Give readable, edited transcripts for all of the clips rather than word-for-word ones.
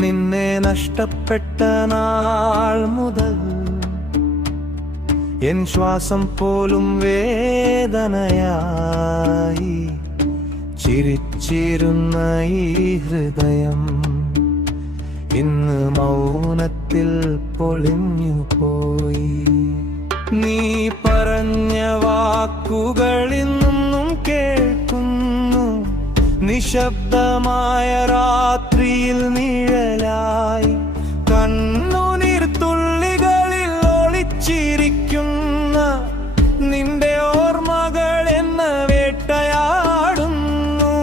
നിന്നെ നഷ്ടപ്പെട്ട നാൾ മുതൽ എൻ ശ്വാസം പോലും വേദനയായി. ചിരിച്ചിരുന്ന ഈ ഹൃദയം ഇന്ന് മൗനത്തിൽ പൊളിഞ്ഞു പോയി. നീ പറഞ്ഞ വാക്കുകൾ ഇന്നും കേൾക്കുന്നു, നിശബ്ദമായ രാത്രിയിൽ നിഴലായി. കണ്ണുനീർ തുള്ളികളിൽ ഒളിച്ചിരിക്കുന്ന നിന്റെ ഓർമ്മകൾ എന്നെ വേട്ടയാടുന്നു.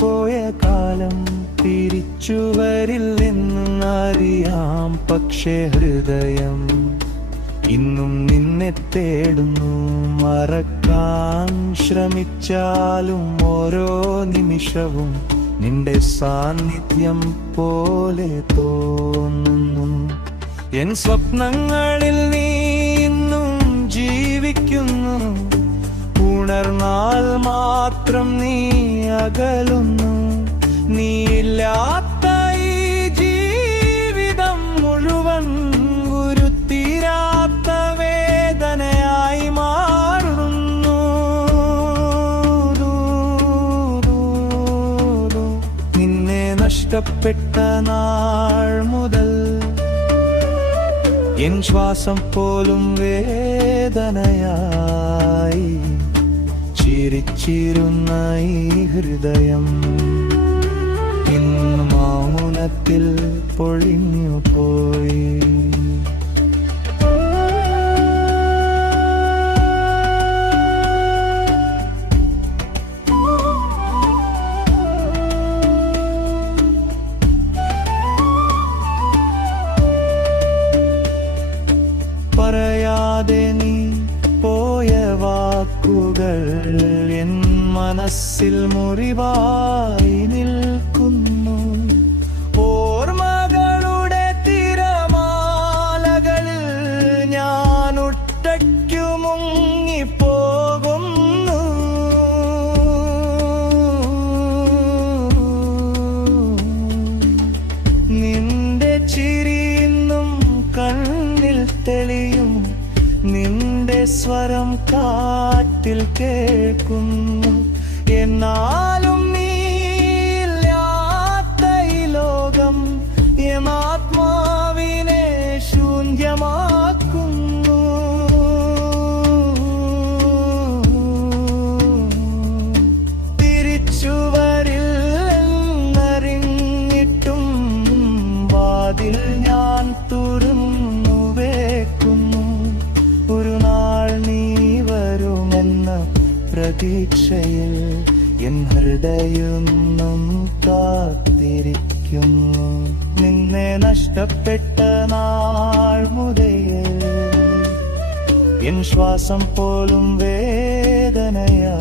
പോയ കാലം തിരിച്ചു വരില്ലെന്നറിയാം, പക്ഷേ ഹൃദയം ഇന്നും നിന്നെ തേടുന്നു. മറക്കാൻ ശ്രമിച്ചാലും ഓരോ നിമിഷവും നിന്റെ സാന്നിധ്യം പോലെ തോന്നുന്നു. എൻ സ്വപ്നങ്ങളിൽ നീ ഇന്നും ജീവിക്കുന്നു, ഉണർന്നാൽ മാത്രം നീ അകലുന്നു. നീയില്ലാത്ത ഈ ജീവിതം മുഴുവൻ ഗുരുതീരാത്ത വേദനയായി മാറുന്നു. നിന്നെ നഷ്ടപ്പെട്ട നാൾ മുതൽ എൻ ശ്വാസം പോലും വേദനയായി. ചിരിച്ചിരുന്ന ഈ ഹൃദയം ഇന്ന് മൗനത്തിൽ പൊളിഞ്ഞു പോയി. പറയാതെ നീ പോയ വാക്കുകൾ എൻ മനസ്സിൽ മുറിവായി നിൽക്കുന്നു. ഓർമ്മകളുടെ തിരമാലകളിൽ ഞാൻ ഒറ്റയ്ക്കു മുങ്ങിപ്പോകുന്നു. നിന്റെ ചിരി ഇന്നും കണ്ണിൽ തെളിയും, നിന്റെ സ്വരം കാറ്റിൽ കേൾക്കുന്നു. എന്നാലും നീയില്ലാത്ത ഈ ലോകം എൻ ആത്മാവിനെ ശൂന്യമാക്കുന്നു. തിരിച്ചു വരില്ലെന്നറിഞ്ഞിട്ടും വാതിൽ ഞാൻ തുറന്നു വെക്കുന്നു. ഒരു നാൾ നീ വരുമെന്ന പ്രതീക്ഷയിൽ എൻ ഹൃദയം കാത്തിരിക്കുന്നു. നിന്നെ നഷ്ടപ്പെട്ട നാൾ മുതൽ എൻ ശ്വാസം പോലും വേദനയായി.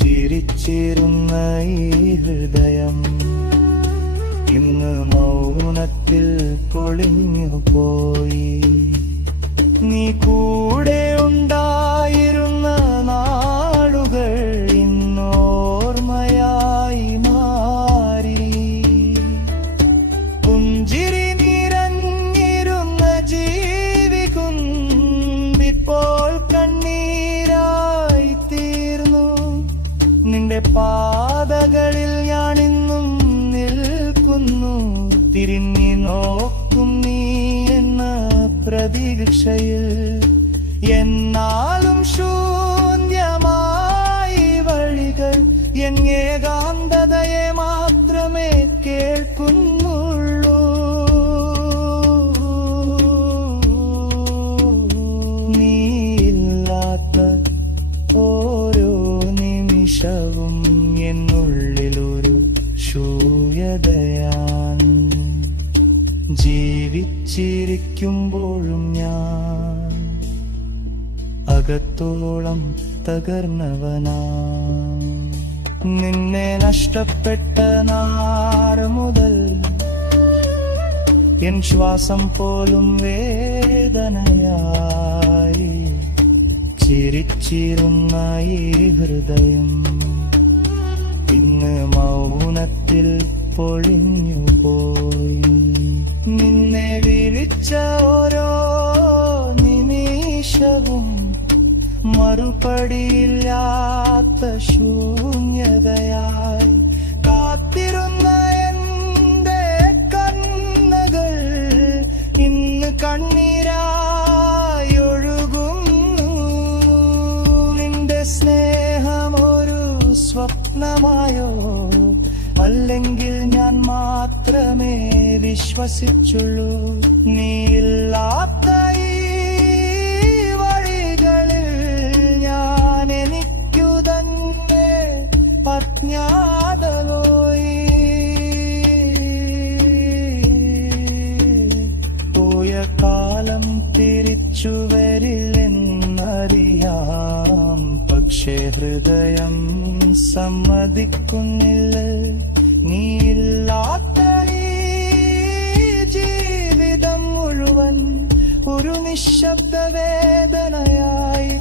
ചിരിച്ചിരുന്ന ഈ ഹൃദയം ഇന്ന് മൗനത്തിൽ പൊളിഞ്ഞു പോയി. നീ കൂടെ ഉണ്ടായിരുന്ന നാളുകൾ ഇന്നോർമ്മയായി മാറി. പുഞ്ചിരി നിറഞ്ഞിരുന്ന ജീവിക്കുമ്പോൾ കണ്ണീരായി തീർന്നു. നിന്റെ പാതകളിൽ ഞാനിന്നും നിൽക്കുന്നു, തിരിഞ്ഞു നോക്കും നീ എന്ന പ്രതീക്ഷയിൽ. എന്നാലും ശൂന്യമായി വഴികൾ എൻ ഏകാന്തതയെ മാത്രമേ കേൾക്കുന്നുള്ളൂ. നീയില്ലാത്ത ഓരോ നിമിഷവും എന്നുള്ളിലൊരു ശൂന്യതയാണ്. ജീവിച്ചിരിക്കുമ്പോഴും ഞാൻ അകത്തോളം തകർന്നവനാ. നിന്നെ നഷ്ടപ്പെട്ട നാൾ മുതൽ എൻ ശ്വാസം പോലും വേദനയായി. ചിരിച്ച സ്നേഹിച്ചിരുന്ന ഈ ഹൃദയം ഇന്ന് മൗനത്തിൽ പൊളിഞ്ഞു പോയി. നിന്നെ വിളിച്ച ഓരോ നിമിഷവും മറുപടിയില്ലാത്ത ശൂന്യതയായി കാത്തിരുന്ന എന്റെ കണ്ണുകൾ ഇന്ന് കണ്ണീരായി ഒഴുകുന്നു. നിന്റെ സ്നേഹമൊരു സ്വപ്നമായോ അല്ലെങ്കിൽ ഞാൻ മാത്രമേ വിശ്വസിച്ചുള്ളൂ? നീയില്ലാത്ത ഈ വഴികളിൽ ഞാൻ എനിക്കു തന്നെ അജ്ഞാതമായി. പോയ കാലം തിരിച്ചു വരില്ലെന്നറിയാം, പക്ഷേ ഹൃദയം സമ്മതിക്കുന്നില്ല. നീയില്ലാത്ത ഈ ജീവിതം മുഴുവൻ ഒരു നിശബ്ദ വേദനയായി